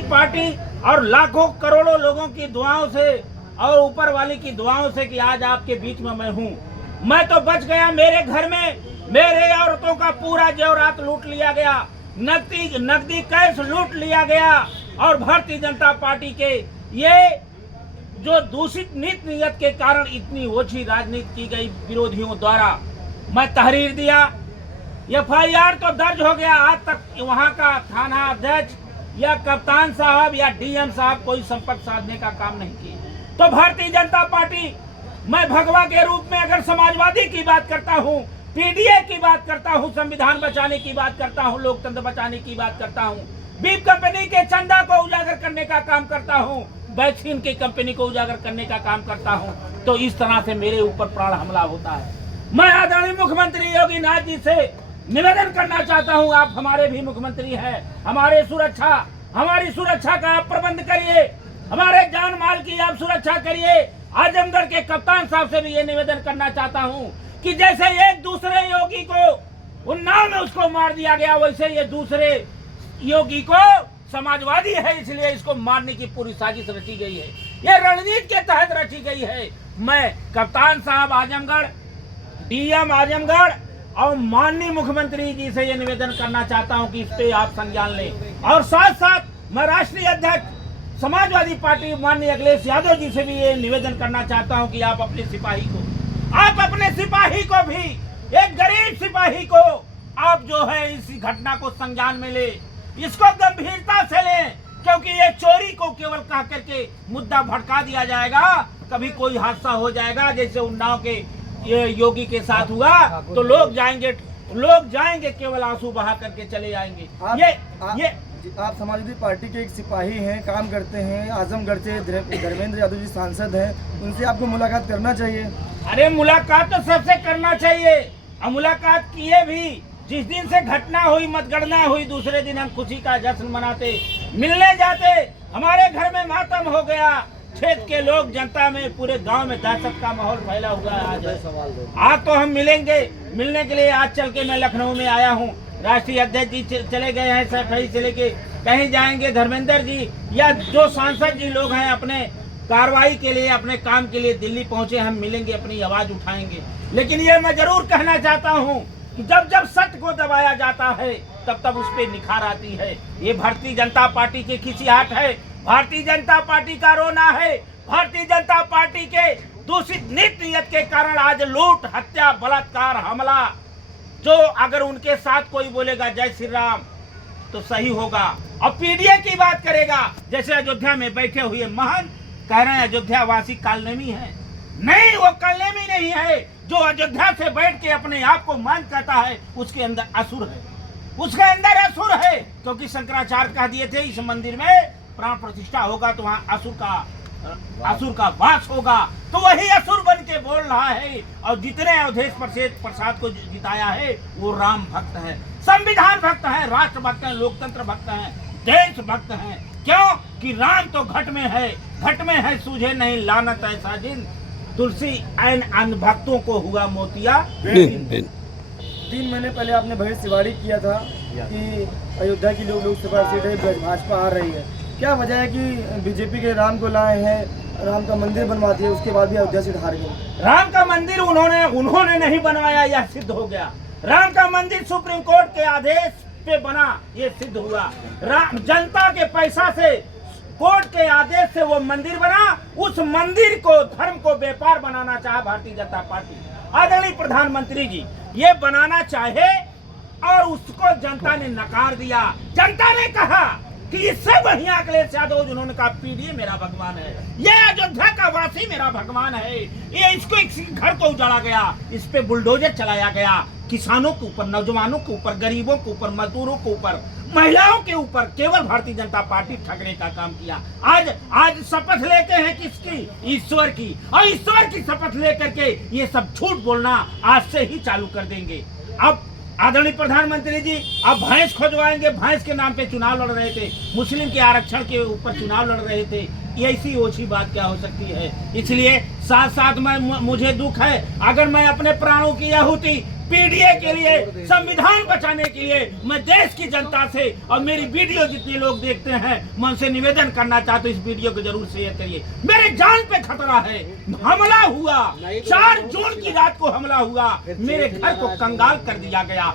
Party और लाखों करोड़ों लोगों की दुआओं से और ऊपर वाले की दुआओं से कि आज आपके बीच में मैं हूँ। मैं तो बच गया। मेरे घर में मेरे औरतों का पूरा जेवरात लूट लिया गया, नकदी कैश लूट लिया गया। और भारतीय जनता पार्टी के ये जो दूषित नीति नियत के कारण इतनी ओछी राजनीति की गई विरोधियों द्वारा, मैं तहरीर दिया, FIR तो दर्ज हो गया। आज तक वहां का थाना अध्यक्ष या कप्तान साहब या DM साहब कोई संपर्क साधने का काम नहीं किए। तो भारतीय जनता पार्टी, मैं भगवा के रूप में अगर समाजवादी की बात करता हूँ, PDA की बात करता हूँ, संविधान बचाने की बात करता हूँ, लोकतंत्र बचाने की बात करता हूँ, बीप कंपनी के चंदा को उजागर करने का काम करता हूँ, वैक्सीन की कंपनी को उजागर करने का काम करता हूँ, तो इस तरह से मेरे ऊपर प्राण हमला होता है। मैं आदरणीय मुख्यमंत्री योगी नाथ जी से निवेदन करना चाहता हूँ, आप हमारे भी मुख्यमंत्री हैं, हमारी सुरक्षा का आप प्रबंध करिए, हमारे जान माल की आप सुरक्षा करिए। आजमगढ़ के कप्तान साहब से भी ये निवेदन करना चाहता हूँ कि जैसे एक दूसरे योगी को उन्नाव में उसको मार दिया गया, वैसे ये दूसरे योगी को समाजवादी है इसलिए इसको मारने की पूरी साजिश रची गई है, ये रणनीति के तहत रची गई है। मैं कप्तान साहब आजमगढ़, DM आजमगढ़ और माननीय मुख्यमंत्री जी से ये निवेदन करना चाहता हूं कि इस पे आप संज्ञान लें। और साथ साथ मैं राष्ट्रीय अध्यक्ष समाजवादी पार्टी माननीय अखिलेश यादव जी से भी ये निवेदन करना चाहता हूं कि आप अपने सिपाही को भी, एक गरीब सिपाही को आप जो है इस घटना को संज्ञान में ले, इसको गंभीरता से ले, क्योंकि ये चोरी को केवल कह करके मुद्दा भड़का दिया जाएगा, कभी कोई हादसा हो जाएगा जैसे उन्नाव के ये योगी के साथ हुआ तो लोग जाएंगे केवल आंसू बहा करके चले जाएंगे। आप समाजवादी पार्टी के एक सिपाही हैं, काम करते हैं, आजमगढ़ से धर्मेंद्र यादव जी सांसद हैं, उनसे आपको मुलाकात करना चाहिए। अरे मुलाकात तो सबसे करना चाहिए, और मुलाकात किए भी। जिस दिन से घटना हुई, मतगणना हुई, दूसरे दिन हम खुशी का जश्न मनाते, मिलने जाते, हमारे घर में मातम हो गया, क्षेत्र के लोग, जनता में, पूरे गांव में दहशत का माहौल फैला हुआ है। आज तो हम मिलने के लिए आज चल के मैं लखनऊ में आया हूँ। राष्ट्रीय अध्यक्ष जी चले गए हैं, सफाई से लेके कहीं जाएंगे, धर्मेंद्र जी या जो सांसद जी लोग हैं अपने कार्रवाई के लिए, अपने काम के लिए दिल्ली पहुंचे, हम मिलेंगे, अपनी आवाज उठाएंगे। लेकिन ये मैं जरूर कहना चाहता हूँ कि जब जब सत्य को दबाया जाता है तब तब उस पर निखार आती है। ये भारतीय जनता पार्टी की खिसियाहट है, भारतीय जनता पार्टी का रोना है। भारतीय जनता पार्टी के दूषित नीति नियत के कारण आज लूट, हत्या, बलात्कार, हमला, जो अगर उनके साथ कोई बोलेगा जय श्री राम तो सही होगा। और PDA की बात करेगा, जैसे अयोध्या में बैठे हुए महंत कह रहे हैं अयोध्या वासी कालनेमी है। नहीं, वो कालनेमी नहीं है। जो अयोध्या से बैठ के अपने आप को महंत कहता है उसके अंदर असुर है, उसके अंदर असुर है। क्योंकि शंकराचार्य कह दिए थे इस मंदिर में प्राण प्रतिष्ठा होगा तो वहाँ असुर का वास होगा, तो वही असुर बन के बोल रहा है। और जितने अवधेश प्रसाद को जिताया है वो राम भक्त है, संविधान भक्त है, राष्ट्र भक्त है, लोकतंत्र भक्त है, देश भक्त है। क्यों कि राम तो घट में है सूझे नहीं लानत ऐसा जिन, तुलसी ऐन अन्य भक्तों को हुआ मोतिया। 3 महीने पहले आपने भविष्यवाणी किया था कि अयोध्या की लोकसभा सीट है भाजपा आ रही है। क्या वजह है कि बीजेपी के राम को लाए हैं, राम का मंदिर बनवा दिया, उसके बाद भी अयोध्या सीट हार गई? राम का मंदिर उन्होंने नहीं बनवाया, यह सिद्ध हो गया। राम का मंदिर सुप्रीम कोर्ट के आदेश पे बना, ये सिद्ध हुआ। जनता के पैसा से, कोर्ट के आदेश से वो मंदिर बना। उस मंदिर को, धर्म को व्यापार बनाना चाहा भारतीय जनता पार्टी। आदरणीय प्रधानमंत्री जी ये बनाना चाहे और उसको जनता ने नकार दिया। जनता ने कहा कि इससे बढ़िया अखिलेश यादव, जिन्होंने कहा PDA मेरा भगवान है, ये अयोध्या का वासी मेरा भगवान है, ये इसको घर को उजाड़ा गया, इस पे बुलडोजर चलाया गया, किसानों के ऊपर, नौजवानों के ऊपर, गरीबों के ऊपर, मजदूरों के ऊपर, महिलाओं के ऊपर केवल भारतीय जनता पार्टी ठगने का काम किया। आज शपथ लेके हैं किसकी? ईश्वर की। और ईश्वर की शपथ लेकर के ये सब झूठ बोलना आज से ही चालू कर देंगे। अब आदरणीय प्रधानमंत्री जी अब भैंस खोजवाएंगे, भैंस के नाम पे चुनाव लड़ रहे थे, मुस्लिम के आरक्षण के ऊपर चुनाव लड़ रहे थे, ऐसी ओछी बात क्या हो सकती है? इसलिए साथ साथ मुझे दुख है, अगर मैं अपने प्राणों की आहुति पीडीए के लिए, संविधान बचाने के लिए मैं देश की जनता से और मेरी वीडियो जितने लोग देखते हैं मैं उनसे निवेदन करना चाहता हूँ, इस वीडियो को जरूर शेयर करिए। मेरे जान पे खतरा है, हमला हुआ 4 जून की रात को हमला हुआ, मेरे घर को कंगाल कर दिया गया।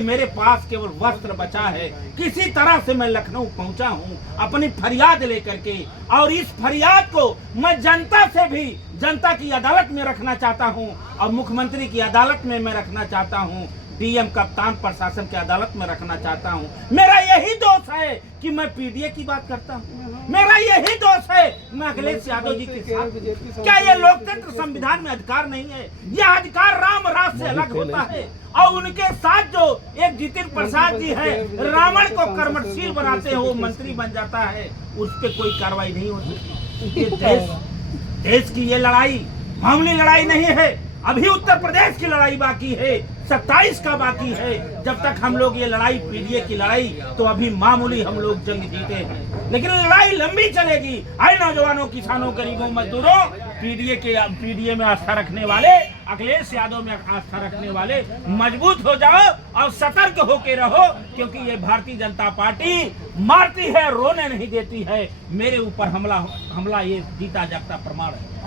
मेरे पास केवल वस्त्र बचा है, किसी तरह से मैं लखनऊ पहुंचा हूं अपनी फरियाद लेकर के, और इस फरियाद को मैं जनता से भी जनता की अदालत में रखना चाहता हूं और मुख्यमंत्री की अदालत में मैं रखना चाहता हूं, डीएम कप्तान प्रशासन की अदालत में रखना चाहता हूं। मेरा यही दोष है कि मैं पीडीए की बात करता हूं, मेरा यही दोष है मैं अखिलेश यादव जी के साथ। क्या ये लोकतंत्र संविधान में अधिकार नहीं है? यह अधिकार राम राज से अलग होता है, और उनके साथ जो एक जितिन प्रसाद जी है, रावण को कर्मशील बनाते हो मंत्री बन जाता है, उस पर कोई कार्रवाई नहीं होती। ये देश की ये लड़ाई मामूली लड़ाई नहीं है, अभी उत्तर प्रदेश की लड़ाई बाकी है, 27 का बाकी है। जब तक हम लोग ये लड़ाई पीडीए की लड़ाई तो अभी मामूली हम लोग जंग जीते हैं, लेकिन लड़ाई लंबी चलेगी। आए नौजवानों, किसानों, गरीबों, मजदूरों, पीडीए में आस्था रखने वाले, अखिलेश यादव में आस्था रखने वाले मजबूत हो जाओ और सतर्क होके रहो, क्योंकि ये भारतीय जनता पार्टी मारती है, रोने नहीं देती है। मेरे ऊपर हमला ये जीता जागता प्रमाण है।